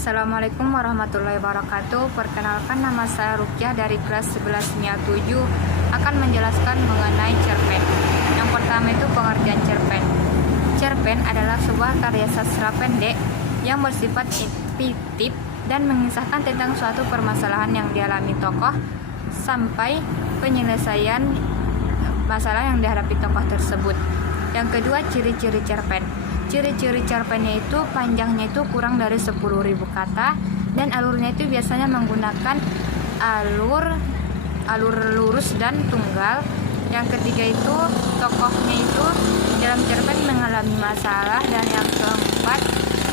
Assalamualaikum warahmatullahi wabarakatuh. Perkenalkan, nama saya Rukyah dari kelas 11 MIA 7 akan menjelaskan mengenai cerpen. Yang pertama itu pengertian cerpen. Cerpen adalah sebuah karya sastra pendek yang bersifat fiktif dan mengisahkan tentang suatu permasalahan yang dialami tokoh sampai penyelesaian masalah yang dihadapi tokoh tersebut. Yang kedua, ciri-ciri cerpen. Ciri-ciri cerpennya itu panjangnya itu kurang dari 10.000 kata dan alurnya itu biasanya menggunakan alur lurus dan tunggal. Yang ketiga itu tokohnya itu dalam cerpen mengalami masalah, dan yang keempat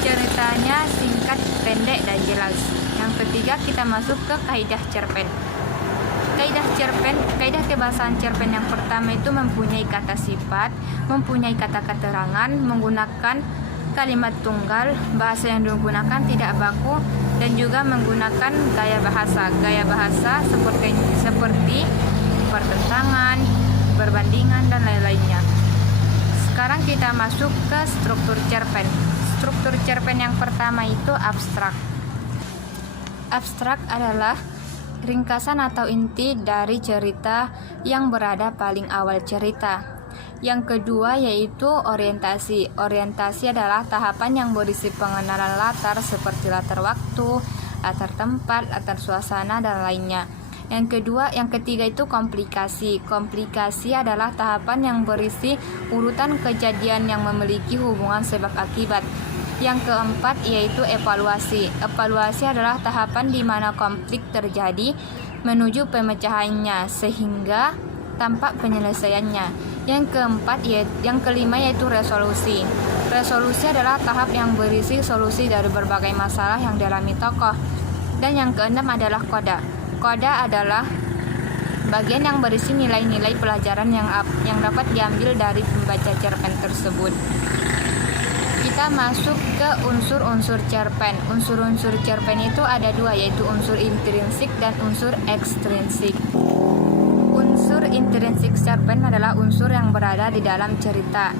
ceritanya singkat, pendek dan jelas. Yang ketiga kita masuk ke kaidah cerpen. Kaidah kebahasaan cerpen yang pertama itu mempunyai kata sifat, mempunyai kata keterangan, menggunakan kalimat tunggal, bahasa yang digunakan tidak baku, dan juga menggunakan gaya bahasa. Gaya bahasa seperti pertentangan, perbandingan, dan lain-lainnya. Sekarang kita masuk ke struktur cerpen. Struktur cerpen yang pertama itu abstrak. Abstrak adalah ringkasan atau inti dari cerita yang berada paling awal cerita. Yang kedua yaitu orientasi. Orientasi adalah tahapan yang berisi pengenalan latar seperti latar waktu, latar tempat, latar suasana, dan lainnya. Yang ketiga itu komplikasi. Komplikasi adalah tahapan yang berisi urutan kejadian yang memiliki hubungan sebab akibat. Yang keempat yaitu evaluasi. Evaluasi adalah tahapan di mana konflik terjadi menuju pemecahannya sehingga tampak penyelesaiannya. Yang kelima yaitu resolusi. Resolusi adalah tahap yang berisi solusi dari berbagai masalah yang dialami tokoh. Dan yang keenam adalah koda. Koda adalah bagian yang berisi nilai-nilai pelajaran yang dapat diambil dari pembaca cerpen tersebut. Kita masuk ke unsur-unsur cerpen. Unsur-unsur cerpen itu ada dua, yaitu unsur intrinsik dan unsur ekstrinsik. Unsur intrinsik cerpen adalah unsur yang berada di dalam cerita.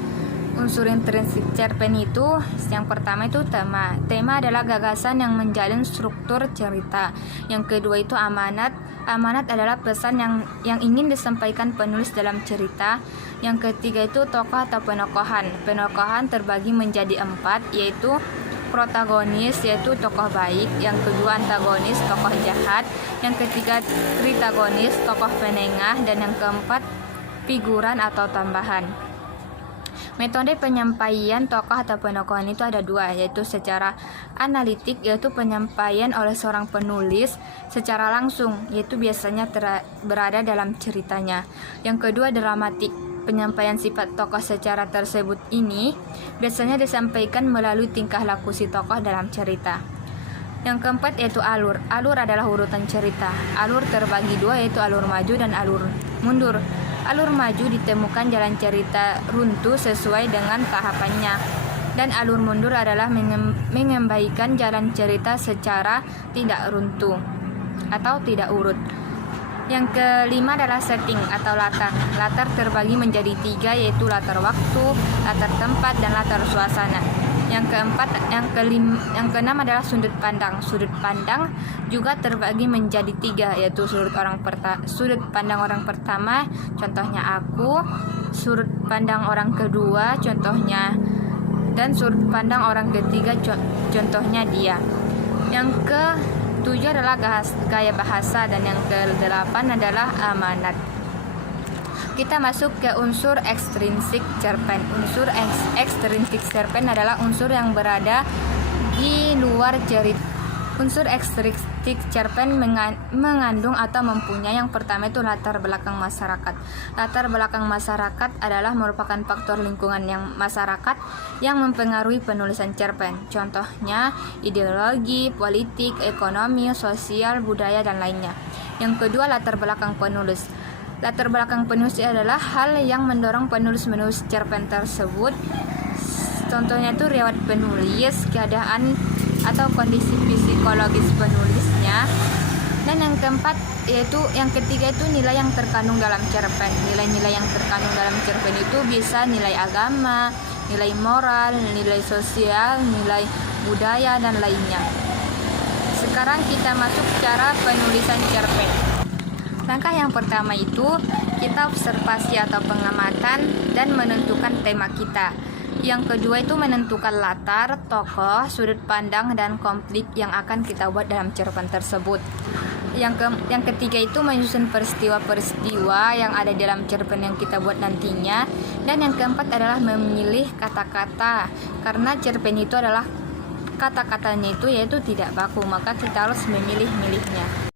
Unsur intrinsik cerpen itu yang pertama itu tema. Tema adalah gagasan yang menjalin struktur cerita. Yang kedua itu amanat. Amanat adalah pesan yang ingin disampaikan penulis dalam cerita. Yang ketiga itu tokoh atau penokohan. Penokohan terbagi menjadi 4, yaitu protagonis, yaitu tokoh baik. Yang kedua antagonis, tokoh jahat. Yang ketiga tritagonis, tokoh penengah. Dan yang keempat figuran atau tambahan. Metode penyampaian tokoh atau penokohan itu ada dua, yaitu secara analitik, yaitu penyampaian oleh seorang penulis secara langsung, yaitu biasanya berada dalam ceritanya. Yang kedua dramatik. Penyampaian sifat tokoh secara tersebut ini biasanya disampaikan melalui tingkah laku si tokoh dalam cerita. Yang keempat yaitu alur. Alur adalah urutan cerita. Alur terbagi dua, yaitu alur maju dan alur mundur. Alur maju ditemukan jalan cerita runtuh sesuai dengan tahapannya, dan alur mundur adalah mengembalikan jalan cerita secara tidak runtuh atau tidak urut. Yang kelima adalah setting atau latar. Latar terbagi menjadi 3, yaitu latar waktu, latar tempat, dan latar suasana. Yang keenam adalah sudut pandang. Sudut pandang juga terbagi menjadi 3, yaitu sudut pandang orang pertama, contohnya aku, sudut pandang orang kedua, contohnya, dan sudut pandang orang ketiga, contohnya dia. Yang ke-7 adalah gaya bahasa, dan yang ke-8 adalah amanat. Kita masuk ke unsur ekstrinsik cerpen. Unsur ekstrinsik cerpen adalah unsur yang berada di luar cerita. Unsur ekstrinsik cerpen mengandung atau mempunyai yang pertama itu latar belakang masyarakat. Latar belakang masyarakat adalah merupakan faktor lingkungan yang masyarakat yang mempengaruhi penulisan cerpen. Contohnya ideologi, politik, ekonomi, sosial, budaya, dan lainnya. Yang kedua latar belakang penulis. Latar belakang penulis adalah hal yang mendorong penulis menulis cerpen tersebut. Contohnya itu riwayat penulis, keadaan atau kondisi psikologis penulisnya. Dan yang ketiga itu nilai yang terkandung dalam cerpen. Nilai-nilai yang terkandung dalam cerpen itu bisa nilai agama, nilai moral, nilai sosial, nilai budaya, dan lainnya. Sekarang kita masuk cara penulisan cerpen. Langkah yang pertama itu kita observasi atau pengamatan dan menentukan tema kita. Yang kedua itu menentukan latar, tokoh, sudut pandang, dan konflik yang akan kita buat dalam cerpen tersebut. Yang ketiga itu menyusun peristiwa-peristiwa yang ada dalam cerpen yang kita buat nantinya. Dan yang keempat adalah memilih kata-kata, karena cerpen itu adalah kata-katanya itu yaitu tidak baku, maka kita harus memilih-milihnya.